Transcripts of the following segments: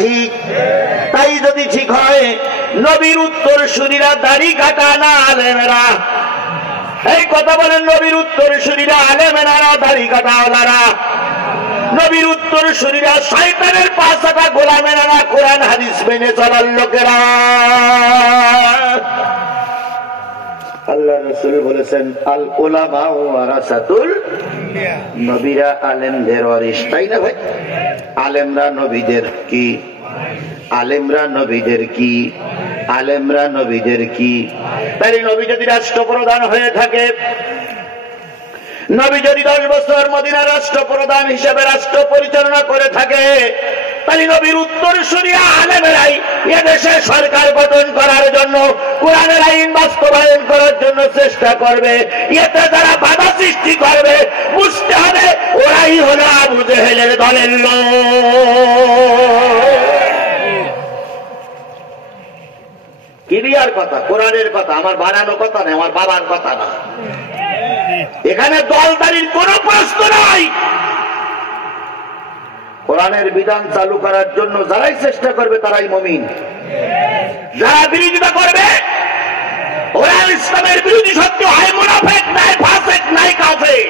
ঠিক? তাই যদি ঠিক হয়, নবীর উত্তরসূরিরা দাড়ি কাটা না আলেমেরা? এই কথা বলেন, নবীর উত্তরসূরিরা আলেমেরা না দাড়ি কাটাওয়ালারা? নবীর উত্তরসূরিরা শয়তানের পাঁচটা গোলামেরা না কোরআন হাদিস মেনে চলার লোকেরা? আল্লাহ রাসূল বলেছেন, আল উলামা ওয়ারাসাতুল, নবীরা আলেমদের ওয়ারিস, তাই না ভাই? আলেমরা নবীদের কি? আলেমরা নবীদের কি? আলেমরা নবীদের কি? তাই নবী যদি রাষ্ট্রপ্রধান হয়ে থাকে, নবী যদি 10 বছর মদিনার রাষ্ট্রপ্রধান হিসেবে রাষ্ট্র পরিচালনা করে থাকে, তাহলে নবীর উত্তরসূরি আলেমেরাই এদেশে সরকার গঠন করার জন্য, কোরআনের আইন বাস্তবায়ন করার জন্য চেষ্টা করবে। এতে যারা বাধা সৃষ্টি করবে, বুঝতে হবে ওরাই হলো আবু জেহেলের দলের লোক। ক্লিয়ার কথা, কোরআনের কথা, আমার বানানো কথা না, আমার বাবার কথা না। এখানে দলদারির কোন প্রশ্ন নাই। কোরআনের বিধান চালু করার জন্য যারাই চেষ্টা করবে তারাই মুমিন। যারা বিরোধিতা করবে ওরা ইসলামের বিরোধী সত্য হয়, মুনাফিক নাই, ফাসিক নাই, কাফের।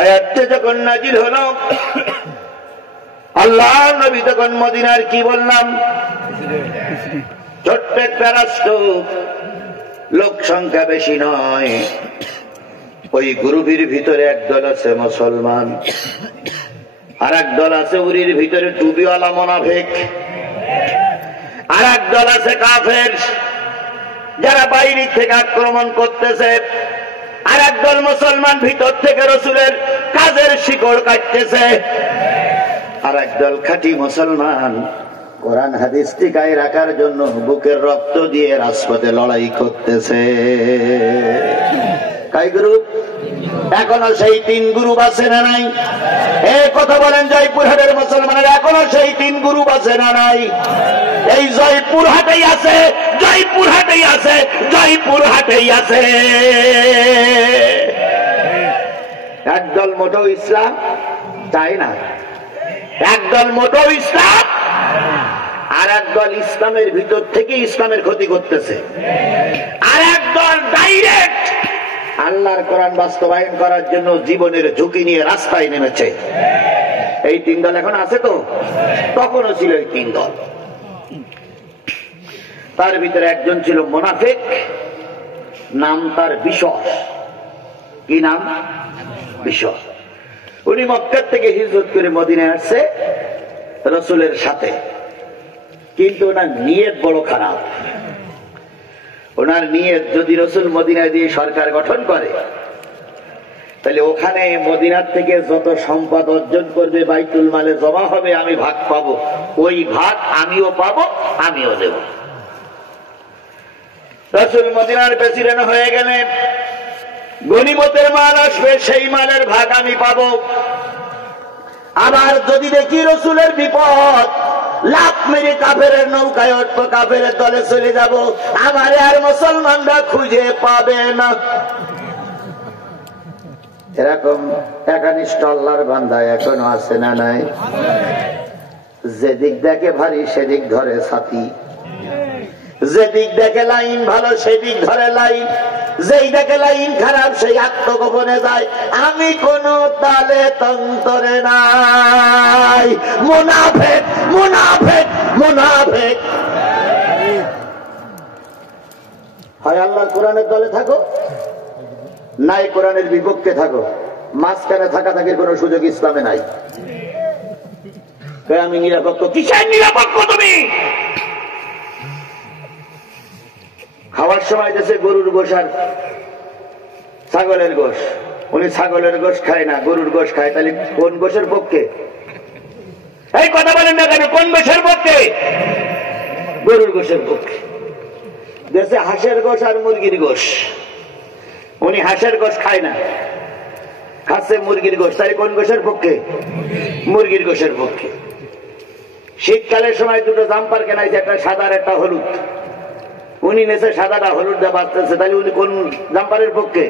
আয়াতটা যখন নাজিল হলো, আল্লাহ নবী তখন মদিনার কি বললাম, ছোট্ট একটা রাষ্ট্র, লোক সংখ্যা বেশি নয়। ওই গ্রুপের ভিতরে একদল আছে মুসলমান, আর একদল আছে উরির ভিতরে টুপিওয়ালা মুনাফিক, আর একদল আছে কাফের যারা বাইরে থেকে আক্রমণ করতেছে, আর একদল মুসলমান ভিতর থেকে রাসূলের কাজের শিকড় কাটতেছে, আর একদল খাঁটি মুসলমান কোরআন হাদিস টিকায় রাখার জন্য বুকের রক্ত দিয়ে রাজপথে লড়াই করতেছে। কাই গ্রুপ? এখনো সেই 3 গ্রুপ আছে না নাই? এই কথা বলেন, জয়পুরহাটের মুসলমানের এখনো সেই 3 গ্রুপ আছে না নাই? এই জয়পুরহাটেই আছে, জয়পুরহাটেই আছে, জয়পুরহাটেই আছে। একদল মোটেও ইসলাম চায় না, একদল মোটেও ইসলাম, আর একদল ইসলামের ভিতর থেকে ইসলামের ক্ষতি করতেছে, আর একদল ডাইরেক্ট আল্লাহর কোরআন বাস্তবায়ন করার জন্য জীবনের ঝুঁকি নিয়ে রাস্তায় নেমেছে। এই 3 দল এখন আছে তো? তখনও ছিল এই 3 দল। তার ভিতরে একজন ছিল মুনাফিক, নাম তার বিশর। কি নাম? বিশর। উনি মক্কা থেকে হিজরত করে মদিনায় আসছে রাসূলের সাথে, কিন্তু ওনার নিয়ত বড় খারাপ। ওনার নিয়ত, যদি রাসূল মদিনায় দিয়ে সরকার গঠন করে, তাহলে ওখানে মদিনার থেকে যত সম্পদ অর্জন করবে বাইতুল মালে জমা হবে, আমি ভাগ পাবো, ওই ভাগ আমিও পাবো, আমিও দেব। রাসূল মদিনার প্রেসিডেন্ট হয়ে গেলে গনিমতের মাল আসবে, সেই মালের ভাগ আমি পাবো। আবার যদি দেখি রাসূলের বিপদ, লাফ মেরে কাফের নৌকায় উঠব, কাফের দলে চলে যাব, আমারে আর মুসলমানরা খুঁজে পাবে না। এরকম একনিষ্ঠ আল্লাহর বান্দা এখনো আছে না নাই? যেদিক দেখে ভারী সেদিক ধরে ছাতি, যেদিক দেখে লাইন ভালো সেদিক ধরে লাইন, যেই দেখে লাইন খারাপ সেই আত্মগোপনে যায়। আমি কোন তালে তন্তরে নাই। মুনাফিক, মুনাফিক, মুনাফিক। হয় আল্লাহর কোরআনের দলে থাকো, নাই কোরআনের বিপক্ষে থাকো। মাঝখানে থাকা থাকার কোন সুযোগ ইসলামে নাই। আমি নিরপেক্ষ। কিসের নিরপেক্ষ তুমি? খাওয়ার সময় দেশে গরুর গোশ আর ছাগলের গোশ, উনি ছাগলের গোশ খায় না, গরুর গোশ খায়, তাহলে কোন গোশের পক্ষে? এই কথা বলেন না কেন? কোন গোশের পক্ষে? গরুর গোশের পক্ষে। দেশে হাঁসের গোশ আর মুরগির গোশ, উনি হাঁসের গোশ খায় না, খাচ্ছে মুরগির গোশ, তাই কোন গোশের পক্ষে? মুরগির গোশের পক্ষে। শীতকালের সময় দুটো জাম্পার কেনাইছে, একটা সাদা আর একটা হলুদ, উনি নেছে সাদাটা, হলুদটা বাঁচতেছে, তাহলে উনি কোন জাম্পারের পক্ষে?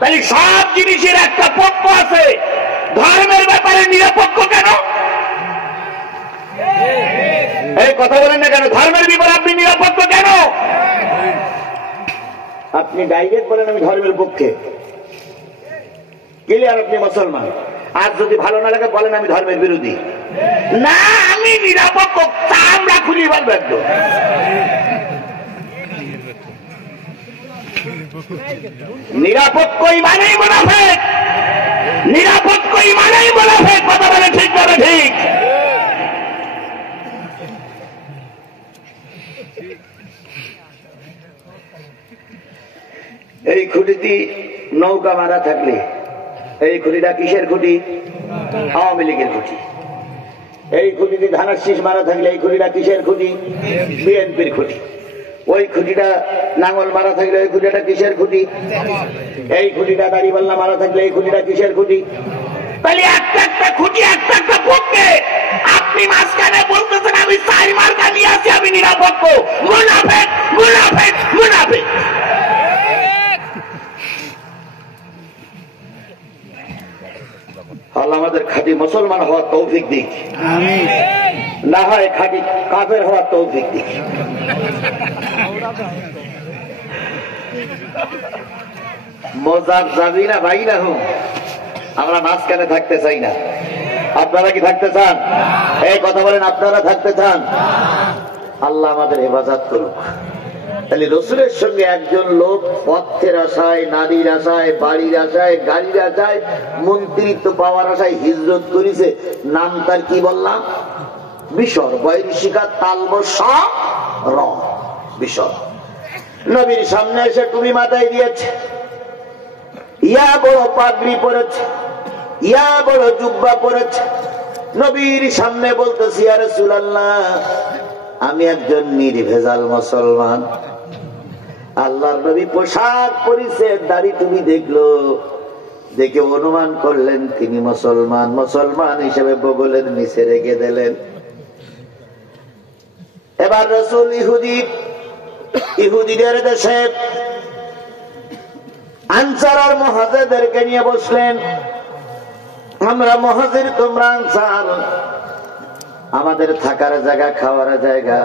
তাহলে সব জিনিসের একটা পক্ষ আছে। ধর্মের ব্যাপারে বিপরে নিরপেক্ষ কেন? এই কথা বলেন না কেন? ধর্মের বিপরে আপনি নিরপেক্ষ কেন? আপনি ডাইরেক্ট বলেন আমি ধর্মের পক্ষে, ক্লিয়ার, আপনি মুসলমান। আর যদি ভালো না লাগে বলেন আমি ধর্মের বিরোধী। না, আমি নিরপেক্ষ, আমরা খুলি বলবো একদম। নিরপেক্ষই মানেই মুনাফিক, নিরপেক্ষই মানেই মুনাফিক। কথা বলে ঠিক বলে ঠিক। এই খুঁটিতে নৌকা মারা থাকলে, এই খুঁটিটা কিসের খুঁটি? আওয়ামী লীগের খুঁটি। এই খুঁটিতে ধানের শীষ মারা থাকলে এই খুঁটিটা কিসের খুঁটি? বিএনপির খুঁটি। ওই খুঁটিটা নাঙ্গল মারা থাকলে ওই খুঁটিটা কিসের খুঁটি? এই খুঁটিটা দাড়িপাল্লা মারা থাকলে এই খুঁটিটা কিসের খুঁটি? তাহলে একটা একটা খুঁটি, একটা একটা পক্ষে। আপনি মাঝখানে বলতেছেন আমি চাই মার্কা নিয়ে আসি, আমি নিরপেক্ষ। মুনাফিক, মুনাফিক, মুনাফিক। আল্লাহ আমাদের খাঁটি মুসলমান হওয়ার তৌফিক দিক, না হয় খাঁটি কাফের হওয়ার তৌফিক দিক। মজাক যাবি না ভাই না হোক, আমরা মাঝখানে থাকতে চাই না। আপনারা কি থাকতে চান? এই কথা বলেন, আপনারা থাকতে চান? আল্লাহ আমাদের হেফাজত করুক। তাহলে রসুলের সঙ্গে একজন লোক অর্থের আশায়, নারীর আশায়, বাড়ির আশায়, গাড়ির আশায়, মন্ত্রিত্ব পাওয়ার আশায় হিজরত করেছে। নাম তার কি বললাম? বিশর। বৈশিকা তালবস র বিশর। নবীর সামনে এসে টুপি মাথায় দিয়েছে, ইয়া বড় পাগড়ি পরেছে, ইয়া বড় জুব্বা পরেছে। নবীর সামনে বলতেছি ইয়া রাসূলুল্লাহ, আমি একজন নির্ভেজাল মুসলমান। আল্লাহর নবী পোশাক পরিছে, দাড়ি টুপি দেখলো, দেখে অনুমান করলেন তিনি মুসলমান। মুসলমান হিসেবে বগলের নিচে রেখে দিলেন। এবার রাসূল ইহুদিদের দেশে আনসার আর মুহাজিরদেরকে নিয়ে বসলেন। আমরা মুহাজির, তোমরা আনসার, আমাদের থাকার জায়গা, খাওয়ার জায়গা,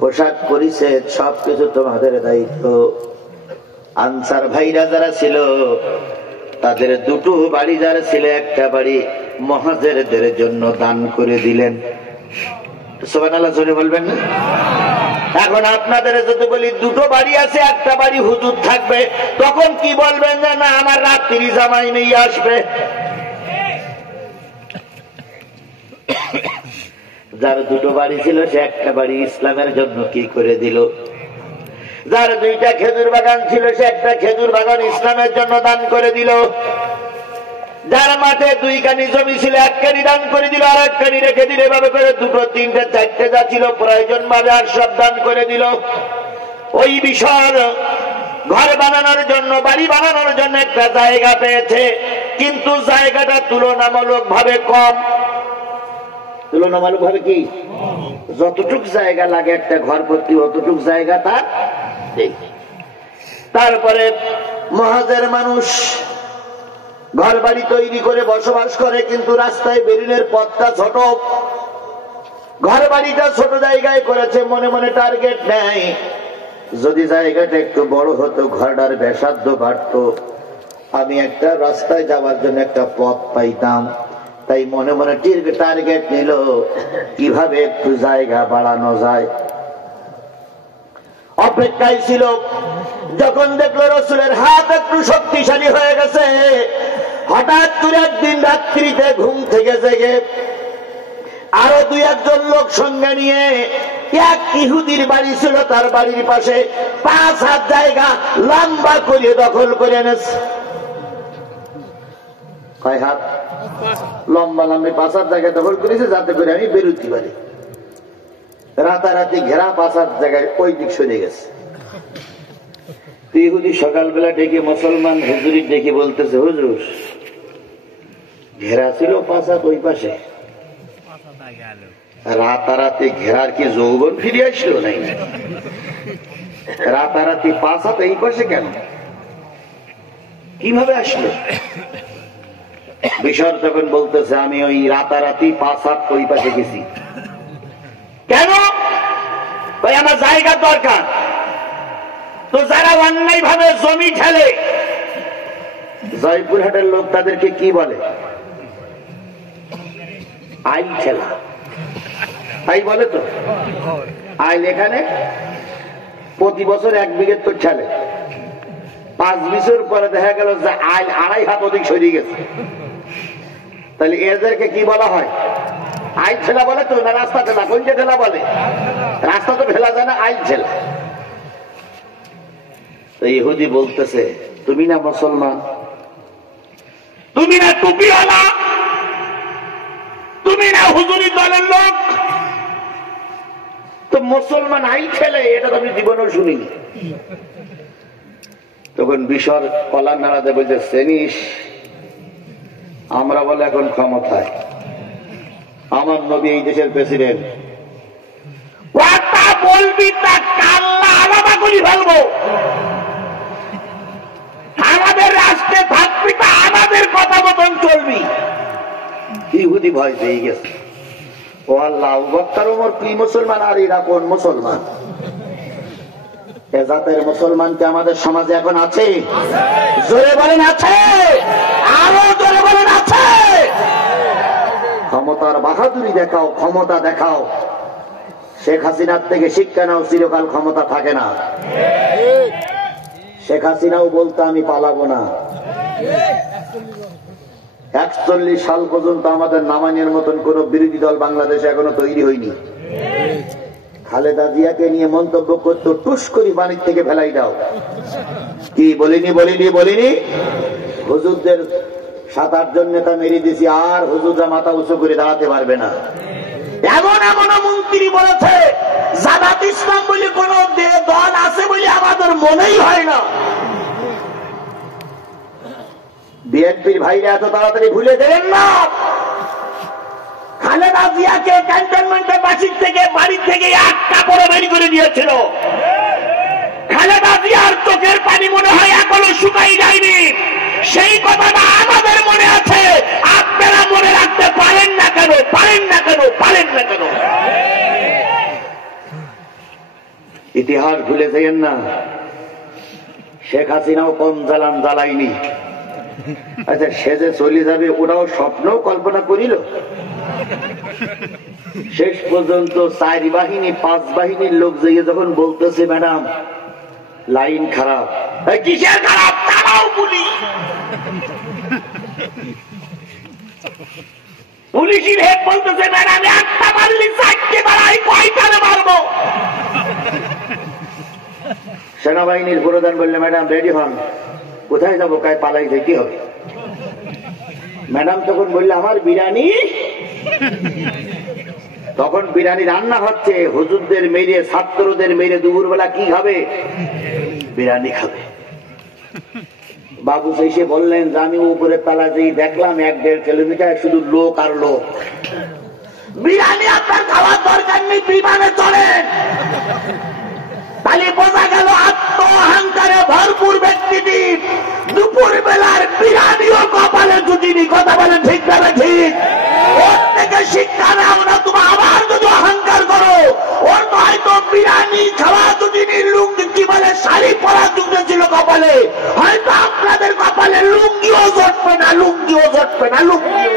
পোশাক পরিচ্ছদ সবকিছু তোমাদের দায়িত্ব। আনসার ভাইরা যারা ছিল তাদের দুটো বাড়ি, যারা ছিল একটা বাড়ি মুহাজিরদের জন্য দান করে দিলেন। সুবহানাল্লাহ জোরে বলবেন না? এখন আপনাদের যদি বলি দুটো বাড়ি আছে, একটা বাড়ি হুজুর থাকবে, তখন কি বলবেন? যে না, আমার রাত্রি জামাই নিয়ে আসবে। যার দুটো বাড়ি ছিল সে একটা বাড়ি ইসলামের জন্য কি করে দিল। যার দুইটা খেজুর বাগান ছিল সে একটা খেজুর বাগান ইসলামের জন্য দান করে দিল। যার মাঠে 2 কানি জমি ছিল 1 কানি দান করে দিল, আর 1 কানি রেখে দিল। এভাবে করে 2, 3, 4 যা ছিল প্রয়োজন ভাবে আর সব দান করে দিল। ওই বিষয় ঘর বানানোর জন্য, বাড়ি বানানোর জন্য একটা জায়গা পেয়েছে, কিন্তু জায়গাটা তুলনামূলক ভাবে কম। তুলনামূলক ভাবে কি? যতটুক জায়গা লাগে একটা ঘর প্রতি, অতটুক জায়গা তার নেই। তারপরে মুহাজির মানুষ ঘর বাড়ি তৈরি করে বসবাস করে, কিন্তু রাস্তায় বেরিনের পথটা ছোট। ঘর বাড়িটা ছোট জায়গায় করেছে, মনে মনে টার্গেট নেয়, যদি জায়গাটা একটু বড় হতো, ঘরটার ব্যাসার্ধ বাড়তো, আমি একটা রাস্তায় যাওয়ার জন্য একটা পথ পাইতাম। তাই মনে মনে টার্গেট নিল কিভাবে একটু জায়গা বাড়ানো যায়। অপেক্ষায় ছিল। যখন দেখলো রসুলের হাত একটু শক্তিশালী হয়ে গেছে, হঠাৎ করে একদিন রাত্রিতে ঘুম থেকে জেগে আরো 2-1 লোক সঙ্গে নিয়ে এক ইহুদির বাড়ি ছিল, তার বাড়ির পাশে 5 হাত জায়গা লম্বা করে দখল করে এনেছে। কয় হাত? লম্বা লম্বি 5 হাত জায়গা দখল করেছে, যাতে করে আমি বেরোতে পারি। রাতারাতি ঘেরা 5 হাত জায়গায় ওই দিক সরে গেছে। ইহুদি সকালবেলা ডেকে মুসলমান হুজুরি ডেকে বলতেছে, হুজুর ঘেরা ছিল 5 হাত ওই পাশে, রাতারাতি ঘেরার কি যৌবন ফিরে আসলো? নাই, রাতারাতি 5 হাত এই পাশে কেন, কিভাবে আসলো? বিশর যখন বলতেছে আমি ওই রাতারাতি 5 হাত ওই পাশে গেছি। কেন? ভাই আমার জায়গা দরকার। তো যারা অন্যায় ভাবে জমি ঠেলে, জয়পুরহাটের লোক তাদেরকে কি বলে? আইল ঠেলা, তাই বলে তো। আইল এখানে প্রতি বছর 1 বিঘে তো ঠেলে, 5 বছর পরে দেখা গেল যে আইল 2.5 হাত অধিক সরিয়ে গেছে। তাহলে এদেরকে কি বলা হয়? আইল ঠেলা বলে তো, না রাস্তা ঠেলা? কোনটা ঠেলা বলে? রাস্তা তো ঠেলা যায় না, আইল ঠেলা। ইহুদি বলতেছে তুমি না মুসলমান, তুমি না টুপিওয়ালা, তুমি না হুজুরি দলের লোক, তো মুসলমান আইল ঠেলে এটা তো আমি জীবনেও শুনিনি। তখন বিশর কলার নাড়াতে বলতে সেনিস আমরা বলে এখন ক্ষমতায়, আমার নবী এই দেশের প্রেসিডেন্ট, কথা বলবি তা কাল্লা আলাদা করে ফেলবো, আমাদের রাষ্ট্রে থাকবি তা আমাদের কথা মতন চলবি। ইহুদি ভয় পেয়ে গেছে, ও আল্লাহ আবু বকর ওমর কি মুসলমান আর এরা কোন মুসলমান? এ জাতের মুসলমান কি আমাদের সমাজে এখন আছে? জোরে বলেন আছে, আরো জোরে বলেন আছে। ক্ষমতার বাহাদুরি দেখাও, ক্ষমতা দেখাও, শেখ হাসিনার থেকে শিক্ষা নাও, চিরকাল ক্ষমতা থাকে না। শেখ হাসিনাও বলতো আমি পালাবো না। 41 সাল পর্যন্ত আমাদের নামানের মতন কোন বিরোধী দল বাংলাদেশে এখনো তৈরি হয়নি। খালেদা জিয়াকে নিয়ে মন্তব্য করতো, টুস করি বাড়ির থেকে ফেলাই দাও। কি বলিনি বলিনি বলিনি? হুজুরদের 7-8 জন নেতা মেরে দিয়েছি, আর হুজুররা মাথা উঁচু করে দাঁড়াতে পারবে না। এমন এমন মন্ত্রী বলেছে জামাত ইসলাম বলে কোন দল আছে বলে আমাদের মনেই হয় না। বিএনপির ভাইরা এত তাড়াতাড়ি ভুলে দেবেন না। খালেদা জিয়াকে ক্যান্টনমেন্টের বাসির থেকে বাড়ির থেকে 1 কাপড়ে বের করে দিয়েছিল। খালেদা জিয়ার চোখের পানি মনে হয় এখনো শুকাই যায়নি। সেই কথাটা আমাদের মনে আছে, আপনারা মনে রাখতে পারেন না কেন? পারেন না কেন? পারেন না কেন? ইতিহাস ভুলে যাইয়েন না। শেখ হাসিনাও কম জ্বালান জ্বালাইনি। আচ্ছা, সে যে চলে যাবে ওরাও স্বপ্নও কল্পনা করিল? শেষ পর্যন্ত 4 বাহিনী 5 বাহিনীর লোক যাইয়ে যখন বলতেছে ম্যাডাম লাইন খারাপ, কিসের খারাপ? তারাও বলি পুলিশের হেড বলতেছে ম্যাডাম একটা মারলি 4টে বাড়াই, কয়টারে মারবো? সেনাবাহিনীর প্রধান বললে ম্যাডাম রেডি হন, কোথায় যাবো? কায় পালাই যেতে হবে। ম্যাডাম তখন বললে আমার বিরিয়ানি। তখন বিরিয়ানি রান্না হচ্ছে, হুজুরদের মেরে ছাত্রদের মেরে দুপুরবেলা কি খাবে? বিরিয়ানি খাবে। বাবু এসে বললেন যে আমি উপরে তালা যেই দেখলাম 1-1.5 কিলোমিটার শুধু লোক আর লোক। বিরিয়ানি আপনার খাওয়ার দরকার নেই, বিমানে চলেন। তাহলে বোঝা গেল আত্ম অহংকারে ভরপুর ব্যক্তিটি দুপুর বেলার বিরিয়ানিও কপালে জুটিনি। কথা বলে ঠিক না? ঠিক। ওর থেকে শিক্ষা নাও না। তুমি আবার যদি অহংকার করো, ওর তো হয়তো বিরিয়ানি খাওয়া জুটিনি, লুঙ্গি কি বলে শাড়ি পরা জুটেছিল কপালে, হয়তো আপনাদের কপালে লুঙ্গিও জটবে না, লুঙ্গিও জটবে না, লুঙ্গিও।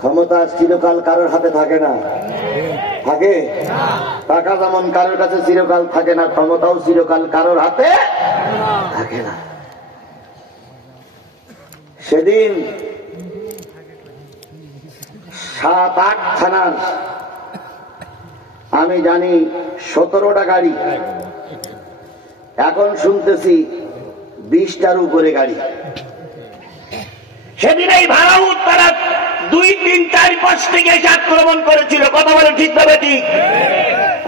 ক্ষমতা চিরকাল কারোর হাতে থাকে না। থাকে? টাকা যেমন কারোর কাছে চিরকাল থাকে না, ক্ষমতাও চিরকাল কারোর হাতে থাকে না। সেদিন 7-8 থানার আমি জানি 17টা গাড়ি, এখন শুনতেছি 20টার উপরে গাড়ি। সেদিন এই ভাড়াউট তারা 2-3-4-5 থেকে এসে আক্রমণ করেছিল। কথা বলে ঠিক না? ঠিক।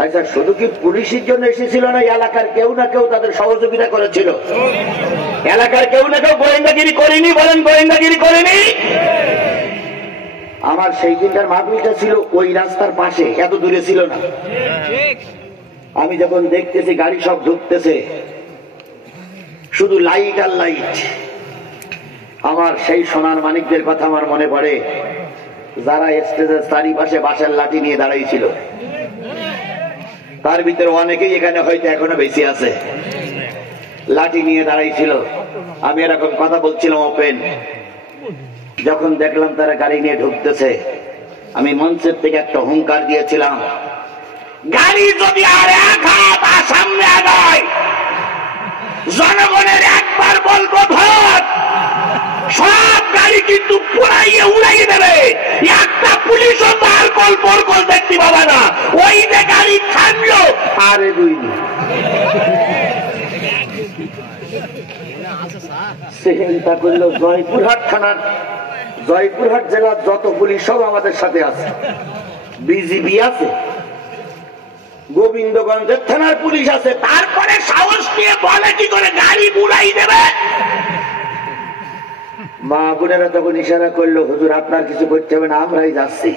আচ্ছা, শুধু কি পুলিশের জন্য এসেছিল না, এলাকার কেউ না কেউ তাদের সহযোগিতা করেছিল? এলাকার কেউ না কেউ গোয়েন্দাগিরি করেনি? বলেন, গোয়েন্দাগিরি করেনি? আমার সেই দিনকার মাহফিলটা ছিল ওই রাস্তার পাশে, এত দূরে ছিল না। আমি যখন দেখতেছি গাড়ি সব ঢুকতেছে, শুধু লাইট আর লাইট। আমার সেই সোনার মানিকদের কথা আমার মনে পড়ে, যারা স্টেজের চারিপাশে বাঁশের লাঠি নিয়ে দাঁড়াইছিল, তার ভিতরে অনেকেই এখানে হয়তো এখনো বেঁচে আছে, লাঠি নিয়ে দাঁড়াইছিল। আমি এরকম কথা বলছিলাম ওপেন, যখন দেখলাম তারা গাড়ি নিয়ে ঢুকতেছে, আমি মঞ্চের থেকে একটা হুঙ্কার দিয়েছিলাম, গাড়ি যদি আর এক হাত সামনে আগায়, জনগণের একবার বলবো ভোট, সব গাড়ি কিন্তু পুরাইয়ে উড়াইয়ে দেবে, একটা পুলিশও তার কল দেখতে পাবে না। ওই যে গাড়ি থামলো, আরে দুই চিন্তা করলো, জয়পুরহাট থানার, জয়পুরহাট জেলার যত পুলিশ সব আমাদের সাথে আছে, বিজিবি আছে, গোবিন্দগঞ্জের থানার পুলিশ আছে, তারপরে সাহস নিয়ে বলে কি করে গাড়ি বুড়াই দেবে। মা বোনেরা তখন ইশারা করলো, হুজুর আপনার কিছু করতে হবে না, আমরাই যাচ্ছি।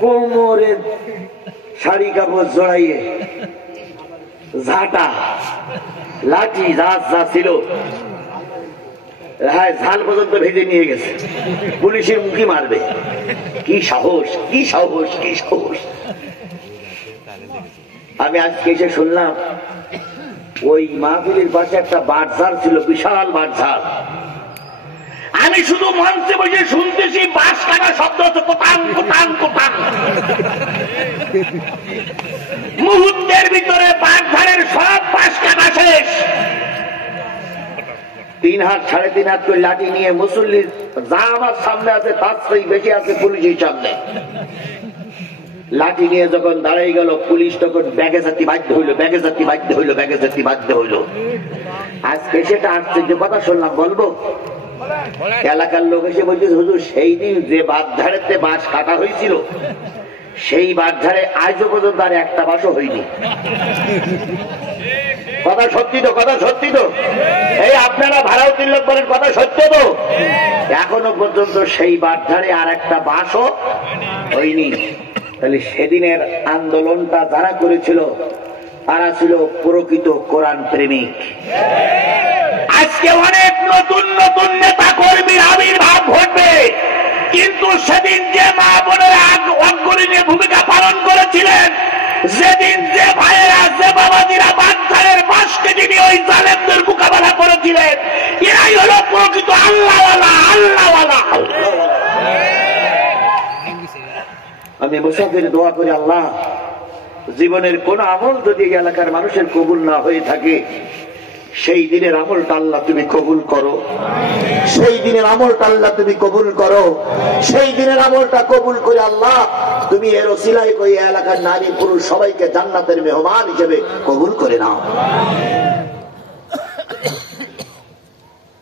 কোমরে শাড়ি কাপড় জড়াইয়ে, ঝাঁটা লাঠি যা যা ছিল, হ্যাঁ ঝাল পর্যন্ত ভেজে নিয়ে গেছে, পুলিশের মুখে মারবে। কি সাহস, কি সাহস, কি সাহস! আমি আজকে এসে শুনলাম ওই মাহফিলের পাশে একটা বাঁশঝাড় ছিল, বিশাল বাঁশঝাড়। আমি শুধু মঞ্চে বসে শুনতেছি বাঁশ কাটা শব্দ হচ্ছে, কোটান কোটান কোটান। মুহূর্তের ভিতরে বাঁশঝাড়ের সব বাঁশ কাটা শেষ। 3 হাত 3.5 হাত করে লাঠি নিয়ে মুসল্লি যা আমার সামনে আছে তার সেই বেশি আছে পুলিশের সামনে। লাঠি নিয়ে যখন দাঁড়াই গেল, পুলিশ তখন ব্যাগে জাতি বাধ্য হইলো, ব্যাগে জাতি বাধ্য হইলো, ব্যাগে জাতি বাধ্য হইলো। আজকে সেটা আশ্চর্য কথা শুনলাম, বলবো? এলাকার লোক এসে বলছে, হুজুর সেই দিন যে বাঁশঝাড়েতে বাঁশ কাটা হয়েছিল, সেই বাঁশঝাড়ে আজও পর্যন্ত আর একটা বাঁশও হয়নি। কথা সত্যি তো? কথা সত্যি তো? এই আপনারা ভাড়াউতির লোক বলেন, কথা সত্য তো? এখনো পর্যন্ত সেই বাঁশঝাড়ে আর একটা বাঁশও হয়নি। তাহলে সেদিনের আন্দোলনটা যারা করেছিল, তারা ছিল প্রকৃত কোরআন প্রেমিক। আজকে অনেক নতুন নতুন নেতা কর্মীর আবির্ভাব ঘটবে, কিন্তু সেদিন যে মা বোনেরা অগ্রণী ভূমিকা পালন করেছিলেন, যেদিন যে ভাইয়েরা, যে বাবাজিরা বাঁশঝাড়ের বাঁশ কেটে নিয়ে ওই জালেমদের মোকাবেলা করেছিলেন, এরাই হলো প্রকৃত আল্লাহওয়ালা, আল্লাহওয়ালা। আমি মুসাফির দোয়া করি, আল্লাহ জীবনের কোন আমল যদি এলাকার মানুষের কবুল না হয়ে থাকে, সেই দিনের আমলটা আল্লাহ তুমি কবুল করো, সেই দিনের আমলটা আল্লাহ তুমি কবুল করো, সেই দিনের আমলটা কবুল করে আল্লাহ তুমি এর ওসিলায় কই এলাকার নারী পুরুষ সবাইকে জান্নাতের মেহমান হিসেবে কবুল করে নাও।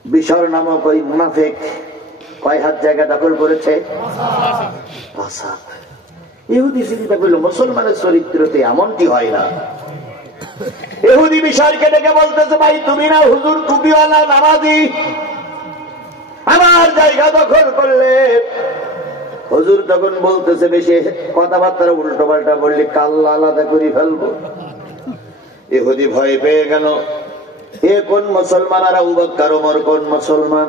বিশর নামক ওই মুনাফিক কয় হাত জায়গা দখল করেছে? ইহুদি চিন্তা করলো, মুসলমানের চরিত্রতে এমনটি হয় না। ইহুদি বিশরকে ডেকে বলতেছে, ভাই তুমি না হুজুর টুপিওয়ালা নামাজি, আমার জায়গা দখল করলে। হুজুর তখন বলতেছে, বেশি কথাবার্তা উল্টো পাল্টা বললে কাল্লা আলাদা করে ফেলবো। ইহুদি ভয় পেয়ে গেল, এ কোন মুসলমান? আর আবু বকর ওমর কোন মুসলমান?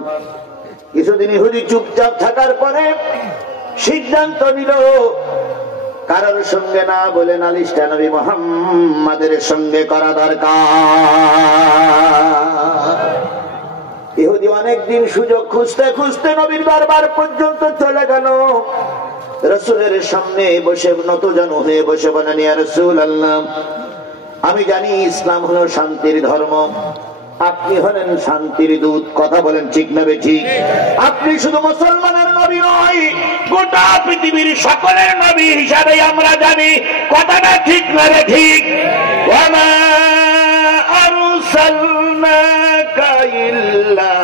কিছুদিন ইহুদি চুপচাপ থাকার পরে সিদ্ধান্ত নিল, কারোর সঙ্গে না বলে নালিশটা নবী মুহাম্মাদের সঙ্গে করা দরকার। ইহুদি অনেকদিন সুযোগ খুঁজতে খুঁজতে নবীর দরবার পর্যন্ত চলে গেল। রাসূলের সামনে বসে নতজানু হয়ে বসে বলেন, ইয়া রাসূলুল্লাহ, আমি জানি ইসলাম হলো শান্তির ধর্ম, আপনি হলেন শান্তির দূত। কথা বলেন ঠিক না বেঠিক? আপনি শুধু মুসলমানের নবী নয়, গোটা পৃথিবীর সকলের নবী হিসাবে আমরা জানি। কথাটা ঠিক না বেঠিক? ওয়া মা আরসালনাকা ইল্লা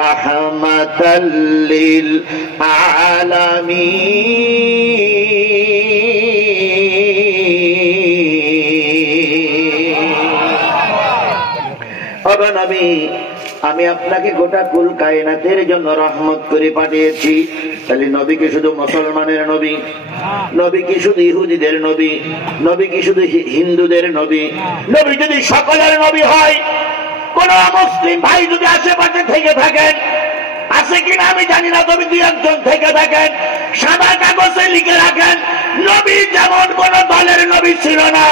রাহমাতাল লিল আলামিন। নবী, আমি আপনাকে গোটা কুল কায়নাতের জন্য রহমত করে পাঠিয়েছি। তাহলে নবী কি শুধু মুসলমানের নবী? নবী কি শুধু ইহুদিদের নবী? নবী কি শুধু হিন্দুদের নবী? নবী যদি সকলের নবী হয়, কোন মুসলিম ভাই যদি আশেপাশে থেকে থাকেন, আছে কিনা আমি জানি না, তবে দুই একজন থেকে থাকেন, সাদা কাগজে লিখে রাখেন, নবী যেমন কোন দলের নবী ছিল না,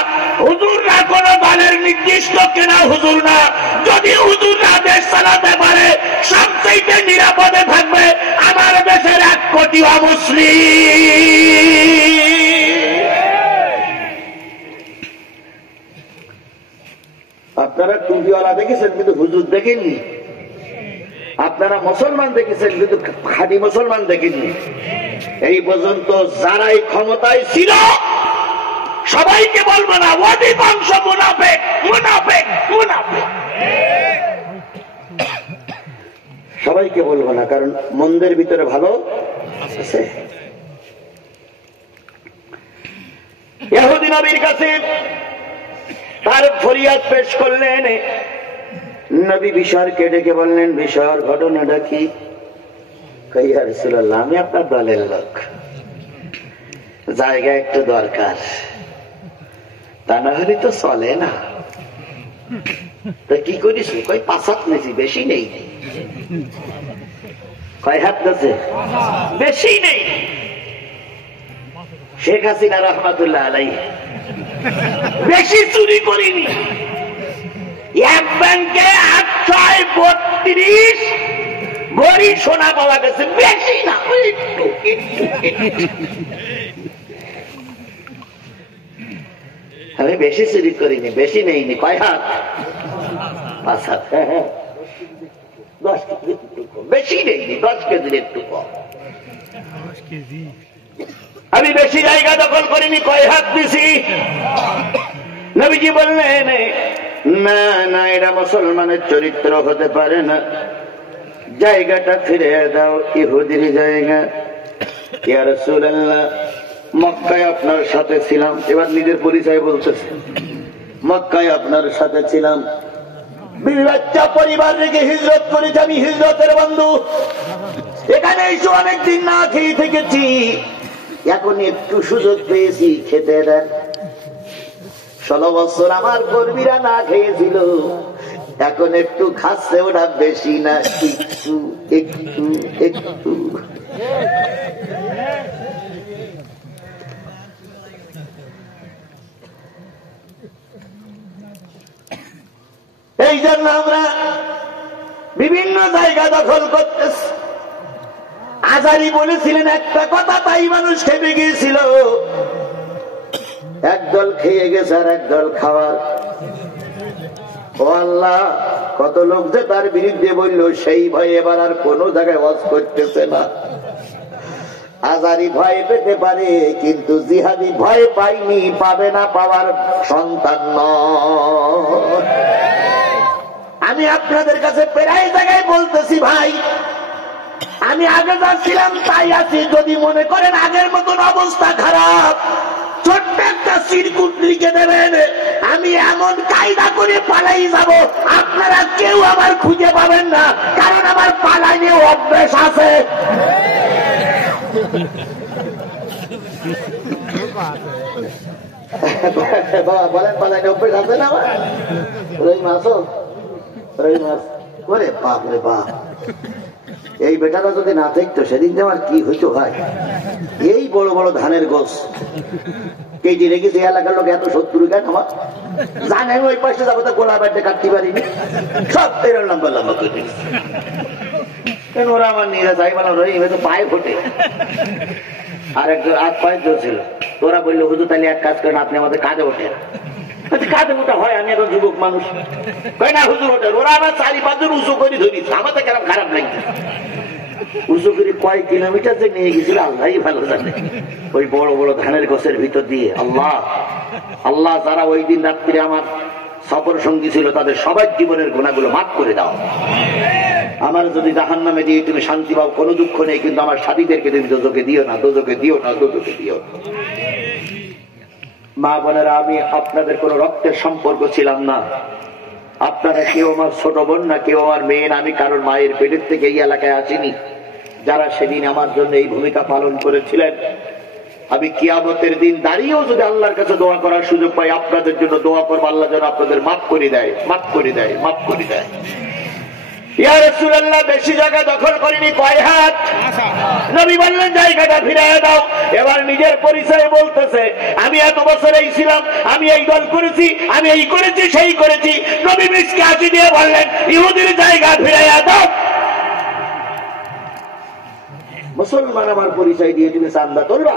হুজুররা কোন দলের নির্দিষ্ট কিনা হুজুর না। যদি হুজুররা দেশ চালাতে পারে, সবচেয়ে নিরাপদে থাকবে আমার দেশের 1 কোটি অমুসলিম। আপনারা টুপিওয়ালা দেখেছেন কিন্তু হুজুর দেখেননি। আপনারা মুসলমান দেখেছেন কিন্তু খাঁটি মুসলমান দেখেননি। এই পর্যন্ত যারাই ক্ষমতায় ছিল সবাইকে বলবো না, অধিকাংশ মুনাফিক মুনাফিক মুনাফিক, সবাইকে বলবো না, কারণ মন্দের ভিতরে ভালো আছে। ইহুদি নবীর কাছে তার ফরিয়াদ পেশ করলেন। নবী বিশরকে ডেকে বললেন, বিশর ঘটনাটা কি? ইয়া রাসূলুল্লাহ, আমি আপনার দলের লোক, জায়গা একটু দরকার, তা না হলে তো চলে না। তো কি করিস? কই 5 হাত নেছি, বেশি নেই। কয় হাত আছে? বেশি নেই। শেখ হাসিনা রহমাতুল্লাহ আলাইহি বেশি চুরি করিনি। এক ব্যাংকে 832 ভরি সোনা পাওয়া গেছে, বেশি না। আমি বেশি চুরি করিনি, বেশি নেইনি। কয় হাত? 5 হাত। 10 কেজি বেশি নেইনি, 10 কেজির একটু কম। আমি বেশি জায়গা দখল করিনি। কয় হাত দিছি? নবীজি বললেন, না না, এটা মুসলমানের চরিত্র হতে পারে না, জায়গাটা ফিরে দাও, ইহুদির জায়গা। ইয়া রাসূলুল্লাহ, মক্কায় আপনার সাথে ছিলাম। এবার নিজের পরিচয় বলতেছে, মক্কায় আপনার সাথে ছিলাম, বাচ্চা পরিবার রেখে হিজরত করেছি, আমি হিজরতের বন্ধু। এখানে এসে অনেকদিন না খেয়ে থেকেছি, এখন একটু সুযোগ পেয়েছি, খেতে দেন। 16 বছর আমার কর্মীরা না খেয়েছিল, এখন একটু খাচ্ছে, ওটা বেশি না, একটু একটু একটু। এই জন্য আমরা বিভিন্ন জায়গা দখল করতেছি। আজারি বলেছিলেন একটা কথা, তাই মানুষ খেপে গিয়েছিল। একদল খেয়ে গেছে আর একদল খাওয়ার। ও আল্লাহ, কত লোক যে তার বিরুদ্ধে বলল, সেই ভয়ে এবার আর কোন জায়গায় ওয়াজ করতেছে না। আজারি ভয় পেতে পারে, কিন্তু জিহাদি ভয় পাইনি, পাবে না, পাওয়ার সন্তান নয়। আমি আপনাদের কাছে প্রায় জায়গায় বলতেছি, ভাই আমি আগে যাচ্ছিলাম তাই আছি। যদি মনে করেন আগের মতন অবস্থা খারাপ, ছোট্ট একটা সিরকুট লিখে দেবেন, আমি এমন কায়দা করে পালাই যাব, আপনারা কেউ আমার খুঁজে পাবেন না, কারণ আমার পালাইনে অভ্যেস আছে। বলেন পালাইনে অভ্যেস আছে না? রই মাছ, রই মাছ, ওরে বাপ রে বাপ। এই বেটাটা যদি না থাকতো সেদিন যে আমার কি হইতো ভাই। এই বড় বড় ধানের গোছ কেজি রেখেছে, এলাকার লোক এত 70 কেন আমার জানে, ওই পাশে যাবো তো গোলা বাড়িতে কাটতে পারিনি, সব তেরো লম্বা লম্বা করে দিয়েছে। ওরা আমার নিয়ে যাই বললাম, রই হয়তো পায়ে ফোটে। আর একজন 8-5 জন ছিল, তোরা বললো, হুজুর তাহলে এক কাজ করেন, আপনি আমাদের কাঁধে ওঠেন। কাঁধে ওঠা হয়, আমি এখন যুবক মানুষ, কই না হুজুর ওঠেন। ওরা আমার 4-5 জন উঁচু করে ধরিয়েছে, আমার তো কেরম খারাপ লাগছে। উঁচু করে কয়েক কিলোমিটার যে নিয়ে গেছিল আল্লাহই ভালো জানে, ওই বড় বড় ধানের গাছের ভিতর দিয়ে। আল্লাহ আল্লাহ, যারা ওই দিন রাত্রে আমার সফর সঙ্গী ছিল, তাদের সবার জীবনের গুণাগুলো মাফ করে দাও। আমার যদি জাহান্নামে দিয়ে তুমি শান্তি পাও, কোনো দুঃখ নেই, কিন্তু আমার সাথীদেরকে তুমি দোজখে দিও না, দোজখে দিও না, দোজখে দিও না। মা বোনেরা, আমি আপনাদের কোন রক্তের সম্পর্ক ছিলাম না, আপনারা কেউ আমার ছোট বোন না, কেউ আমার মেয়ে না, আমি কারোর মায়ের পেটের থেকে এই এলাকায় আসিনি। যারা সেদিন আমার জন্য এই ভূমিকা পালন করেছিলেন, আমি কিয়ামতের দিন দাঁড়িয়েও যদি আল্লাহর কাছে দোয়া করার সুযোগ পাই, আপনাদের জন্য দোয়া করবো আল্লাহ যেন আপনাদের মাফ করে দেয়, মাফ করে দেয়, মাফ করে দেয়। ইয়া রাসূলুল্লাহ, বেশি জায়গা দখল করিনি, কয় হাত? নবী বললেন জায়গাটা ফিরিয়ে দাও। এবার নিজের পরিচয় বলতেছে, আমি এত বছর এই ছিলাম, আমি এই দল করেছি, আমি এই করেছি, সেই করেছি। নবী মিসকে হাসি দিয়ে বললেন, ইহুদির জায়গা ফিরিয়ে দাও। মুসলমান আমার পরিচয় দিয়ে তুমি চান্দা তুলবা?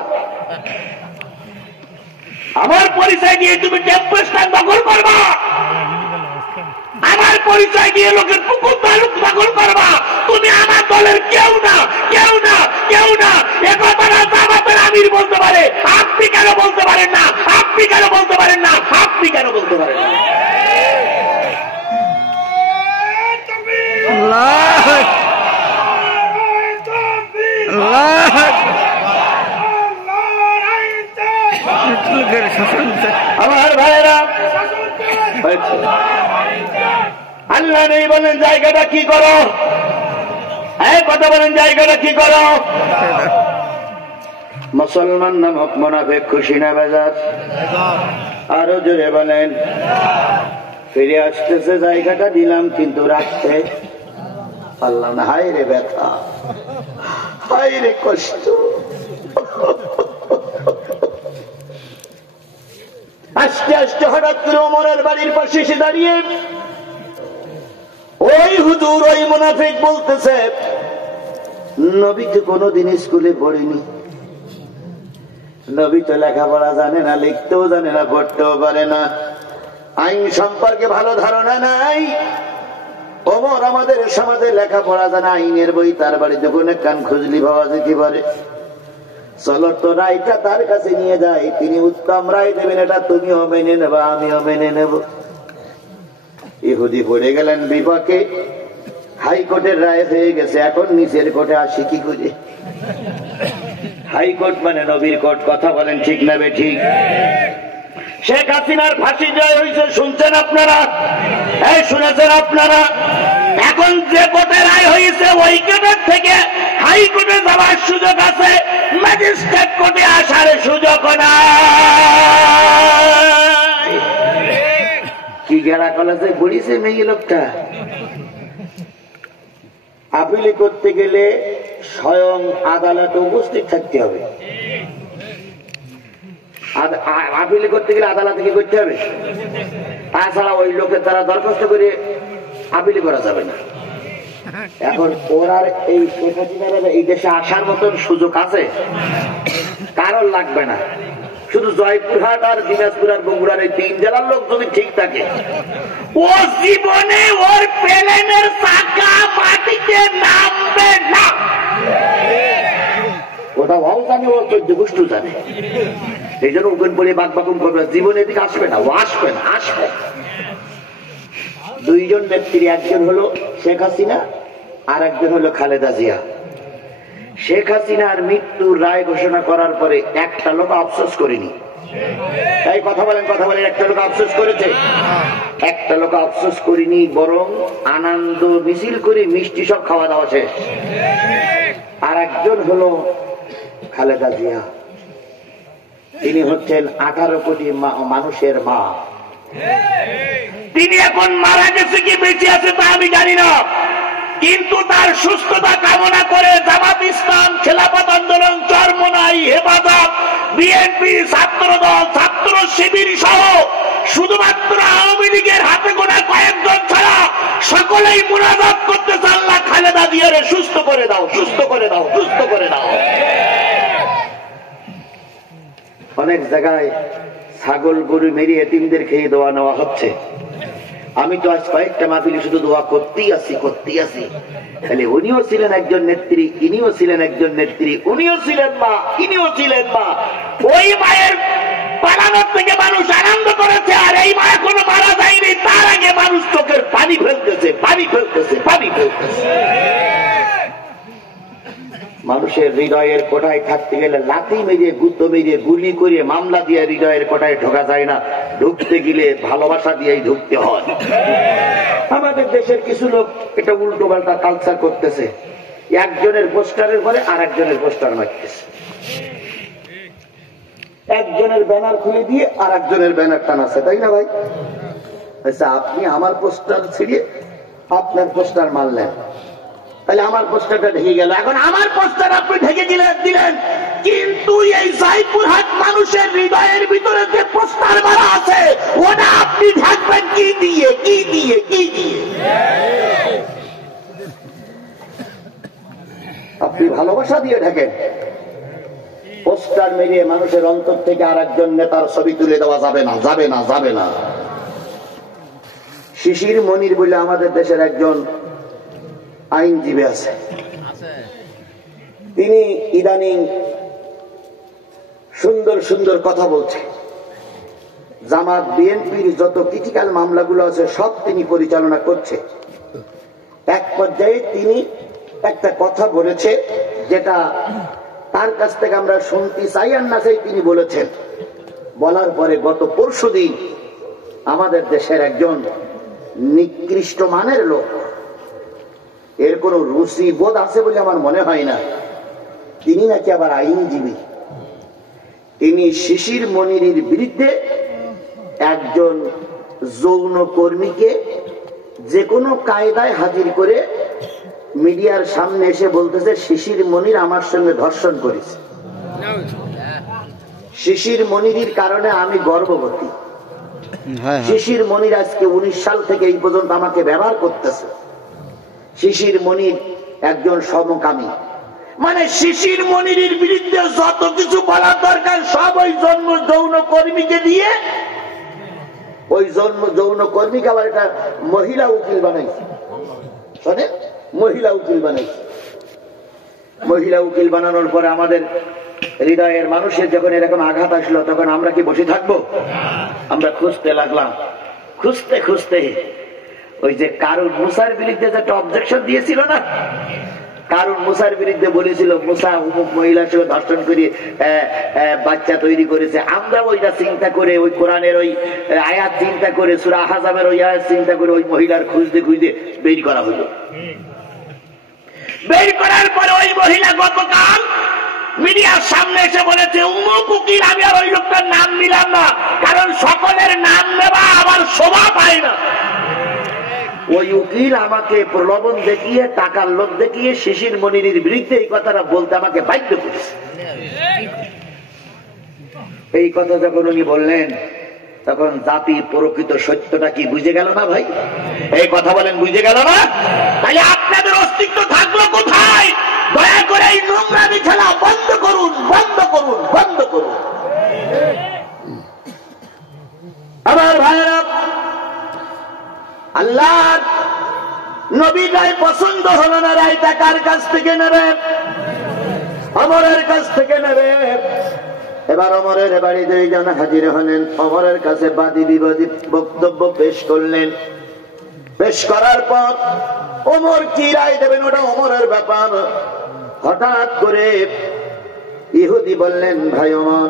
আমার পরিচয় দিয়ে তুমি টেম্পো স্ট্যান্ড দখল করবা? আমার পরিচয় দিয়ে লোকের পুকুর তালুক দখল করবা? তুমি আমার দলের কেউ না, কেউ না, কেউ না। একথাটা জামাতের আমির বলতে পারে, আপনি কেন বলতে পারেন না? আপনি কেন বলতে পারেন না? আপনি কেন বলতে পারেন না? আমার ভাইয়েরা, আল্লাহ নেই বলেন জায়গাটা কি করো? কথা বলেন জায়গাটা কি করো? মুসলমান নামক মুনাফিক খুশি না বেজার? আরো জোরে বলেন। ফিরে আসতেছে, জায়গাটা দিলাম কিন্তু রাখতে পারলাম না। হায় রে ব্যথা, হায় রে কষ্ট। আস্তে আস্তে হঠাৎ করে ওমরের বাড়ির পাশে এসে দাঁড়িয়ে ওই হুজুর, ওই মুনাফিক বলতেছে, নবী তো কোনোদিন স্কুলে পড়েনি, নবী তো লেখাপড়া জানে না, লিখতেও জানে না, পড়তেও পারে না, আইন সম্পর্কে ভালো ধারণা নাই। ওমর আমাদের সমাজে লেখাপড়া জানে, আইনের বই তার বাড়িতে কোনে কান খুঁজলি পাওয়া যেতে পারে। চলো তো রায়টা তার কাছে নিয়ে যাই, তিনি উত্তম রায় দেবেন, এটা তুমিও মেনে নেবা, আমিও মেনে নেব। ইহুদি পড়ে গেলেন বিপাকে, হাইকোর্টের রায় হয়ে গেছে, এখন নিচের কোর্টে আসি কি করে? হাইকোর্ট মানে নবীর কোর্ট। কথা বলেন ঠিক না বে ঠিক? শেখ হাসিনার ফাঁসি জয় হয়েছে, শুনছেন আপনারা? এই শুনেছেন আপনারা? এখন যে কোর্টে রায় হয়েছে ওই কোর্টের থেকে হাইকোর্টে যাওয়ার সুযোগ আছে, ম্যাজিস্ট্রেট কোর্টে আসার সুযোগ নাই। কি গেরা কলেজে পড়িছে মেয়ে লোকটা? আপিল করতে গেলে স্বয়ং আদালতে উপস্থিত থাকতে হবে। আপিল করতে গেলে আদালতে কি করতে হবে? তাছাড়া ওই লোকের দ্বারা দরখাস্ত করে আপিল করা যাবে না। এখন ওরার এই দেশে আসার মতন সুযোগ আছে? কারণ লাগবে না। শুধু জয়পুরহাট আর দিনাজপুর আর বগুড়ার এই 3 জেলার লোক যদি ঠিক থাকে, ও জীবনে ওর প্লেনের চাকা মাটিতে নামবে না। ওটা ভাও জানে, ও 14 গোষ্ঠ জানে। এই জন্য ওখান পরে বাকবাকুম করবে, জীবনে এদিকে আসবে না, ও আসবে না, আসবে। 2 জন ব্যক্তির, একজন হলো শেখ হাসিনা আর একজন হলো খালেদা জিয়া। শেখ হাসিনার মৃত্যুর রায় ঘোষণা করার পরে একটা লোক আফসোস করেনি। এই কথা বলেন, কথা বলেন। একটা লোক আফসোস করেছে? একটা লোক আফসোস করিনি, বরং আনন্দ মিছিল করে মিষ্টি সব খাওয়া দাওয়া শেষ। আর একজন হলো খালেদা জিয়া, তিনি হচ্ছেন 18 কোটি মানুষের মা। তিনি এখন মারা গেছে কি বেঁচে আছে তা আমি জানি না, কিন্তু তার সুস্থতা কামনা করে জামাত ইসলাম, খেলাফত আন্দোলন, চরমোনাই, হেফাজত, বিএনপি, ছাত্রদল, ছাত্র শিবির সহ শুধুমাত্র আওয়ামী লীগের হাতে গোনা কয়েকজন ছাড়া সকলেই মুনাজাত করতেছে, আল্লাহ খালেদা জিয়ারে সুস্থ করে দাও, সুস্থ করে দাও, সুস্থ করে দাও। অনেক জায়গায় ছাগল গরু মেরে এতিমদের খেয়ে দোয়া নেওয়া হচ্ছে। আমি তো আজ কয়েকটা মাহফিলে শুধু দোয়া করতেই আসি, করতেই আসি। তাহলে উনিও ছিলেন একজন নেত্রী, ইনিও ছিলেন একজন নেত্রী, উনিও ছিলেন মা, ইনিও ছিলেন মা। ওই মায়ের পালানোর থেকে মানুষ আনন্দ করেছে, আর এই মা এখনো মারা যায়নি, তার আগে মানুষ চোখের পানি ফেলতেছে, পানি ফেলতেছে, পানি ফেলতেছে। মানুষের হৃদয়ের কোঠায় থাকতে গেলে লাথি মেরে, গুতো মেরে, গুলি করে, মামলা দিয়ে হৃদয়ের কোঠায় ঢোকা যায় না। ঢুকতে গেলে ভালোবাসা দিয়েই ঢুকতে হয়। আমাদের দেশের কিছু লোক এটা উল্টো পাল্টা কালচার করতেছে। একজনের পোস্টারের পরে আর একজনের পোস্টার মারতেছে, একজনের ব্যানার খুলে দিয়ে আর একজনের ব্যানার টানাচ্ছে, তাই না ভাই? আচ্ছা, আপনি আমার পোস্টার ছিঁড়ে আপনার পোস্টার মারলেন, তাহলে আমার পোস্টারটা ঢেকে গেল। এখন আমার পোস্টার আপনি ঢেকে দিলেন, কিন্তু এই জয়পুরহাট মানুষের হৃদয়ের ভিতরে যে পোস্টার মারা আছে ওটা আপনি ঢাকবেন কি দিয়ে? কি দিয়ে? কি দিয়ে? আপনি ভালোবাসা দিয়ে ঢাকেন। পোস্টার মেরিয়ে মানুষের অন্তর থেকে আর একজন নেতার ছবি তুলে দেওয়া যাবে না, যাবে না, যাবে না। শিশির মনির বলে আমাদের দেশের একজন আইনজীবী আছে, তিনি ইদানিং সুন্দর সুন্দর কথা বলছে। জামাত বিএনপির যত ক্রিটিক্যাল মামলাগুলো আছে সব তিনি পরিচালনা করছে। এক পর্যায়ে তিনি একটা কথা বলেছে, যেটা তার কাছ থেকে আমরা শুনতে চাই আর না চাই, তিনি বলেছেন। বলার পরে গত পরশুদিন আমাদের দেশের একজন নিকৃষ্ট মানের লোক, এর কোন রুচি বোধ আছে বলে আমার মনে হয় না, তিনি নাকি আবার আইনজীবী। তিনি শিশির মনিরের বিরুদ্ধে একজন যৌন কর্মীকে যে কোনো কায়দায় হাজির করে মিডিয়ার সামনে এসে বলতেছে শিশির মনির আমার সঙ্গে ধর্ষণ করেছে। শিশির মনির কারণে আমি গর্ভবতী। শিশির মনির আজকে 19 সাল থেকে এই পর্যন্ত আমাকে ব্যবহার করতেছে। শিশির মনির একজন সমকামী। মানে শিশির মনিরের বিরুদ্ধে যত কিছু বলার দরকার সব ওই জন্ম যৌন কর্মীকে দিয়ে, ওই জন্ম যৌন কর্মীকে আবার একটা মহিলা উকিল বানাইছে। শোনে, মহিলা উকিল বানাইছে। মহিলা উকিল বানানোর পরে আমাদের হৃদয়ের মানুষের যখন এরকম আঘাত আসলো তখন আমরা কি বসে থাকবো? আমরা খুঁজতে লাগলাম। খুঁজতে খুঁজতে ওই যে কারুন মুসার বিরুদ্ধে যে একটা অবজেকশন দিয়েছিল না, কারুন মুসার বিরুদ্ধে বলেছিল মুসা অমুক মহিলার সঙ্গে ধর্ষণ করে বাচ্চা তৈরি করেছে। আমরা ওইটা চিন্তা করে, ওই কোরআনের ওই আয়াত চিন্তা করে, সূরা আহজাবের ওই আয়াত চিন্তা করে ওই মহিলার খুঁজতে খুঁজতে বের করা হলো। বের করার পরে ওই মহিলা গতকাল মিডিয়ার সামনে এসে বলেছে অমুক উকিল, আমি আর ওই লোকটার নাম নিলাম না, কারণ সকলের নাম নেওয়া আমার শোভা পায় না। ওই উকিল আমাকে প্রলোভন দেখিয়ে, টাকার লোভ দেখিয়ে শিশির মনিরের বিরুদ্ধে এই কথাটা বলতে আমাকে বাধ্য করেছে। এই কথা যখন উনি বললেন তখন জাতি প্রকৃত সত্যটা কি বুঝে গেল না ভাই? এই কথা বলেন, বুঝে গেল না? তাহলে আপনাদের অস্তিত্ব থাকলো কোথায়? দয়া করে এই নোংরামি খেলা বন্ধ করুন, বন্ধ করুন, বন্ধ করুন। আমার ভাইরা, আল্লাহর নবীর রায় পছন্দ হলো না, রায়টা কার কাছ থেকে নেবে? ওমরের কাছ থেকে নেবে। এবার ওমরের বাড়ি দুইজন হাজির হলেন। ওমরের কাছে বাদী বিবাদী বক্তব্য পেশ করলেন। পেশ করার পর ওমর কি রায় দেবেন ওটা ওমরের ব্যাপার। হঠাৎ করে ইহুদি বললেন, ভাই ওমর,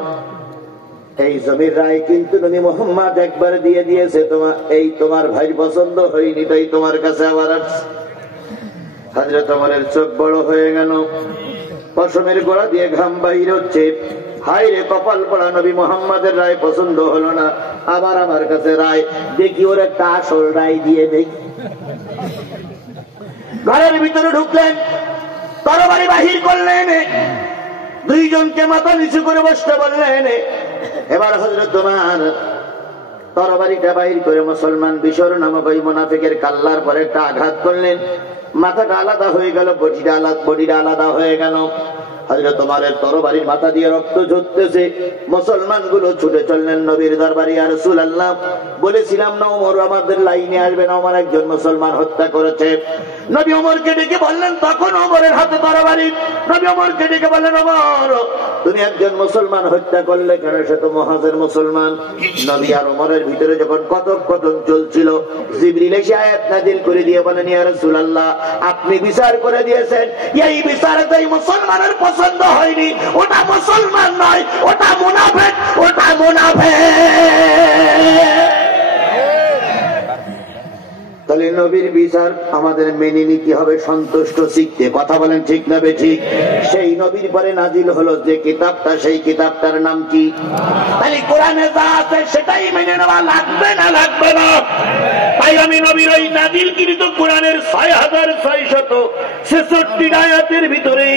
এই জমির রায় কিন্তু নবী মুহাম্মদ একবার দিয়ে দিয়েছে, তোমার ভাই পছন্দ হয়নি, তাই তোমার কাছে আবার আসছে। হযরত ওমরের চোখ বড় হয়ে গেল, পশমের গোড়া দিয়ে ঘাম বাহির হচ্ছে। হায় রে কপাল পড়া, নবী মুহাম্মাদের রায় পছন্দ হলো না, আবার আমার কাছে রায়, দেখি ওর একটা আসল রায় দিয়ে দেখি। ঘরের ভিতরে ঢুকলেন, তরবারি বাহির করলেন, দুইজনকে মাথা নিচু করে বসতে বললেন। এবার হযরত ওমর তরবারিটা বাহির করে মুসলমান বিশর নামক ওই মুনাফিকের কাল্লার পরে একটা আঘাত করলেন। মাথাটা আলাদা হয়ে গেল, বডিটা আলাদা হয়ে গেল। হযরত ওমরের তরবারির মাথা দিয়ে রক্ত ঝরতেছে। মুসলমান গুলো ছুটে চললেন নবীর দরবারে। ইয়া রাসূলুল্লাহ, বলেছিলাম না ওমর আমাদের লাইনে আসবে না, ওমর একজন মুসলমান হত্যা করেছে। নবী ওমরকে ডেকে বললেন, তখন ওমরের হাতে তরবারি। নবী ওমরকে ডেকে বললেন, ওমর তুমি একজন মুসলমান হত্যা করলে কেন? সে তো মহাজের মুসলমান। নবী আর ওমরের ভিতরে যখন কথোপকথন চলছিল, জিবরিল এসে আয়াত নাযিল করে দিয়ে বলেন, ইয়া রাসূলুল্লাহ, আপনি বিচার করে দিয়েছেন, এই বিচারে তো এই মুসলমানের পছন্দ হয়নি, ওটা মুসলমান নয়, ওটা মুনাফিক, ওটা মুনাফিক। তাহলে নবীর বিচার আমাদের মেনে নিতে হবে সন্তুষ্ট চিত্তে। কথা বলেন ঠিক না বেঠিক? সেই নবীর পরে নাজিল হলো যে কিতাবটা, সেই কিতাবটার নাম কি? তাহলে কোরআনে যা আছে সেটাই মেনে নেওয়া লাগবে না লাগবে না? তাই আমি নবীর ওই নাজিলকৃত কোরআনের 6666 আয়াতের ভিতরে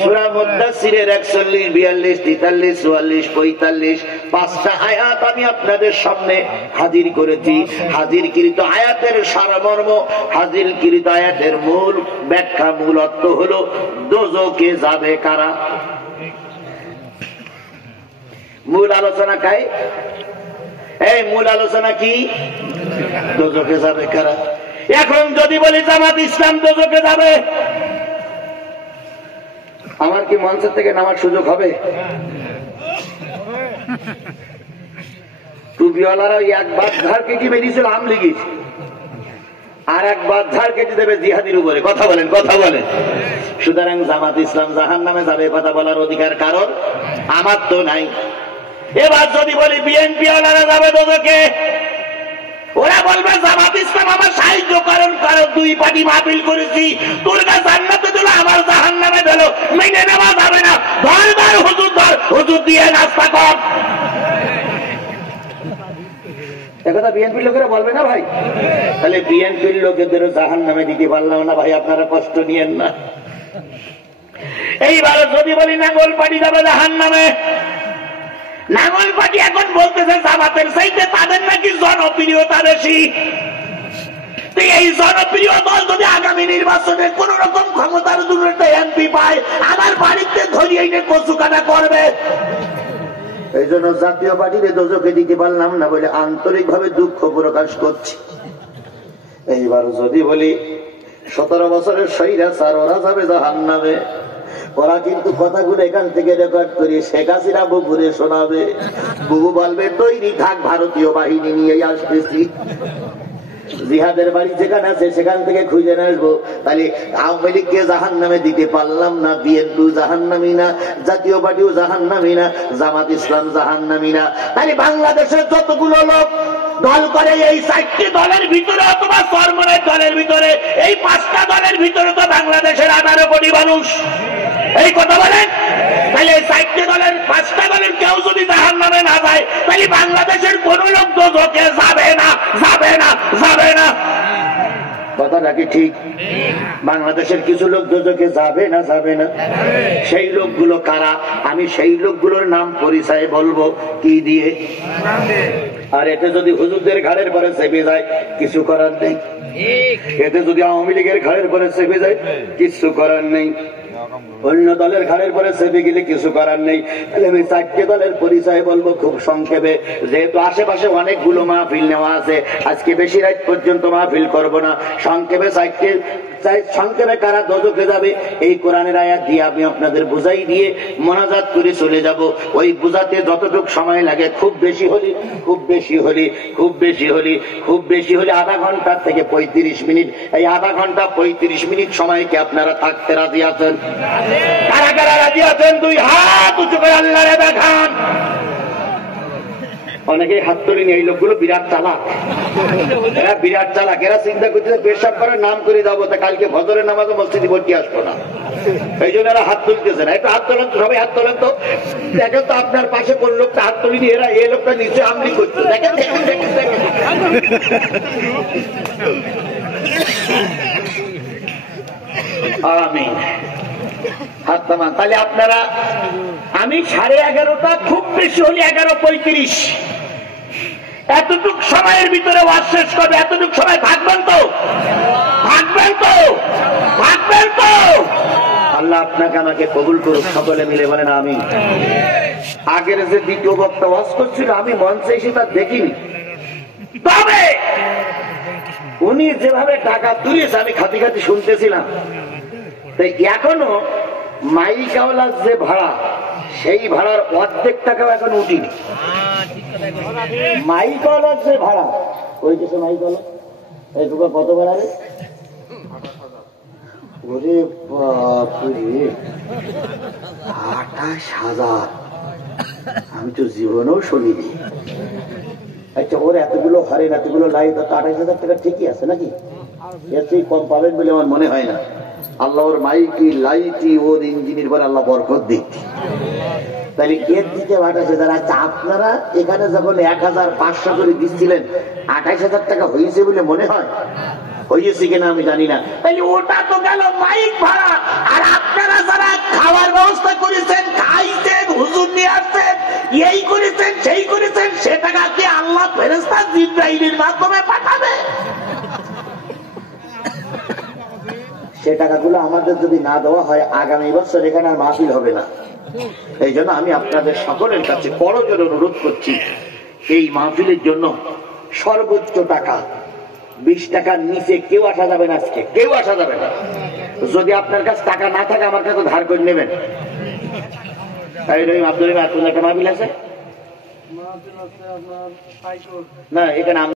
সূরা মুদ্দাসসিরের 41, 42, 43, 44, 45 5টা আয়াত আমি আপনাদের সামনে হাজির করেছি। হাজিরকৃত আয়াতের সারমর্ম, হাজিরকৃত আয়াতের মূল ব্যাখ্যা, মূল অর্থ হলো দোজখে যাবে কারা। মূল আলোচনা কাই? এই মূল আলোচনা কি? দোজখে যাবে কারা। এখন যদি বলি জামাত ইসলাম দোজখে যাবে, আমার কি মঞ্চের থেকে নামার সুযোগ হবে? টুপিওয়ালারা একবার ধার কেটে বেরিয়েছিল আমলিগি, আর একবার ধার কেটে দেবে জিহাদির উপরে। কথা বলেন, কথা বলেন। সুতরাং জামাত ইসলাম জাহান্নামে যাবে কথা বলার অধিকার কারণ আমার তো নাই। এবার যদি বলি বিএনপি ওয়ালারা যাবে দোজখে, ওরা বলবে জামাত ইসলাম আমার সাহায্য করেন, কারণ দুই পার্টি মাহফিল করেছি, তোর কাছে জান্নাতে দিল, আমার জাহান্নামে দিল, মেনে নেওয়া যাবে না। ধর ধর হুজুর, ধর হুজুর দিয়ে নাস্তা কর। একথা বিএনপির লোকেরা বলবে না ভাই? তাহলে বিএনপির লোকেদেরও জাহান্নামে দিতে পারলাম না ভাই, আপনারা কষ্ট নিয়েন না। এইবার যদি বলি নাঙ্গল পার্টি যাবে জাহান্নামে, নাঙ্গল পার্টি এখন বলতেছে জামাতের চাইতে তাদের নাকি জনপ্রিয়তা বেশি। এই জনপ্রিয় দল যদি আগামী নির্বাচনে কোন রকম ক্ষমতার দুর্নীতি এমপি পায়, আমার বাড়িতে ধরিয়ে এনে কচু কাটা করবে। এই জন্য জাতীয় পার্টিকে দোজখে দিতে পারলাম না বলে আন্তরিক ভাবে দুঃখ প্রকাশ করছি। এইবার যদি বলি 17 বছরের স্বৈরাচার ওরা যাবে জাহান্নামে, ওরা কিন্তু কথাগুলো এখান থেকে রেকর্ড করে শেখ হাসিনা বুবুরে শোনাবে। বুবু বলবে তৈরি থাক, ভারতীয় বাহিনী নিয়ে আসতেছি, জিহাদের বাড়ি যেখানে আছে সেখান থেকে খুঁজে নিয়ে আসবো। তাহলে আওয়ামী লীগকে জাহান্নামে দিতে পারলাম না, বিএনপি জাহান্নামী না, জাতীয় পার্টিও জাহান্নামী না, জামাত ইসলাম জাহান্নামী না। তাহলে বাংলাদেশের যতগুলো লোক দল করে, এই 4টি দলের ভিতরে অথবা চরমনের দলের ভিতরে, এই 5টা দলের ভিতরে তো বাংলাদেশের 18 কোটি মানুষ। এই কথা বলেন। তাহলে এই 4টি দলের 5টা দলের কেউ যদি জাহান্নামে না যায়, তাহলে বাংলাদেশের কোন লোক দোজখে যাবে না, যাবে না, যাবে না। কথাটা কি ঠিক? বাংলাদেশের কিছু লোক দোজখে যাবে না, যাবে না। সেই লোকগুলো কারা? আমি সেই লোকগুলোর নাম পরিচয় বলবো। কি দিয়ে? আর এতে যদি হুজুরদের ঘাড়ের পরে চেপে যায়, কিছু করার নেই। এতে যদি আওয়ামী লীগের ঘাড়ের পরে চেপে যায়, কিছু করার নেই। অন্য দলের ঘাড়ের পরে চেপে গেলে কিছু করার নেই। তাহলে আমি 4টি দলের পরিচয় বলবো খুব সংক্ষেপে, যেহেতু আশেপাশে অনেকগুলো মাহফিল নেওয়া আছে, আজকে বেশি রাত পর্যন্ত মাহফিল করব না। সংক্ষেপে 4টি, সংক্ষেপে কারা দোজখে যাবে এই কোরআনের আয়াত দিয়ে আমি আপনাদের বুঝাই দিয়ে মোনাজাত করে চলে যাব। ওই বুঝাতে যতটুকু সময় লাগে, খুব বেশি হলে, খুব বেশি হলে, খুব বেশি হলে, খুব বেশি হলে আধা ঘন্টা থেকে 35 মিনিট। এই আধা ঘন্টা 35 মিনিট সময়কে আপনারা থাকতে রাজি আছেন? কারা কারা রাজি আছেন? 2 হাত উঁচু করে আল্লাহরে দেখান। অনেকে হাত তোলেনি। এই লোকগুলো বিরাট চালাক, এরা বিরাট চালাক। এরা চিন্তা করছে পেশাব করার নাম করে যাবো, তা কালকে ফজরের নামাজে মসজিদে ভর্তি আসবো না, এই জন্য এরা হাত তুলতেছে না। একটু হাত তোলেন তো, সবাই হাত তোলেন তো। দেখেন তো আপনার পাশে কোন লোকটা হাত তোলেনি, এরা এই লোকটা নিচে আমলি করছে। দেখেন দেখেন দেখেন দেখেন। আমিন। হাত নামান। তাহলে আপনারা, আমি 11:30, খুব বেশি হলে 11:35, এতটুক সময়ের ভিতরে ওয়াজ শেষ করবে। এতটুক সময় থাকবেন তো? থাকবেন তো? থাকবেন তো? আল্লাহ আপনাকে আমাকে কবুল করুক। সকলে মিলে বলেন আমিন। আগের যে দ্বিতীয় বক্তা ওয়াজ করছিল, আমি মঞ্চে এসে তা দেখিনি, তবে উনি যেভাবে টাকা তুলেছে আমি খাতি খাতি শুনতেছিলাম। তাই এখনো মাইকাওয়ালার যে ভাড়া সেই ভাড়ার অর্ধেক টাকাও এখন উঠিনি। মাইকল আছে ভাড়া, ওই দেশে মাইকল এইটুকু কত ভাড়া রে? ওরে বাপরে, 28,000! আমি তো জীবনেও শুনিনি। আচ্ছা, ওর এতগুলো হরেন, এতগুলো লাইট, 28,000 টাকা ঠিকই আছে নাকি? এর চেয়ে কম পাবেন বলে আমার মনে হয় না। আল্লাহ ওর মাইকি, লাইটি, ওর ইঞ্জিনের পর আল্লাহ বরকত দিচ্ছে। তাহলে এর দিতে 28,000। আচ্ছা, আপনারা এখানে যখন 1,500 করে দিচ্ছিলেন, 28,000 টাকা হয়েছে বলে মনে হয়? হয়েছে কিনা আমি জানি না। তাহলে ওটা তো গেল মাইক ভাড়া। আর আপনারা যারা খাওয়ার ব্যবস্থা করেছেন, খাইছেন, হুজুর নিয়ে আসছেন, এই করেছেন, সেই করেছেন, সে টাকা কি আল্লাহ ফেরেশতা জিবরাইলের মাধ্যমে পাঠাবে? সে টাকাগুলো আমাদের যদি না দেওয়া হয়, আগামী বছর এখানে আর মাহফিল হবে না। এই জন্য আমি আপনাদের সকলের কাছে করজোড়ে অনুরোধ করছি, এই মাহফিলের জন্য সর্বোচ্চ টাকা 20 টাকার নিচে কেউ আসা যাবে না। আজকে কেউ আসা যাবে না। যদি আপনার কাছে টাকা না থাকে, আমার কাছে ধার করে নেবেন। আব্দুল একটা মাহফিল আছে না এখানে?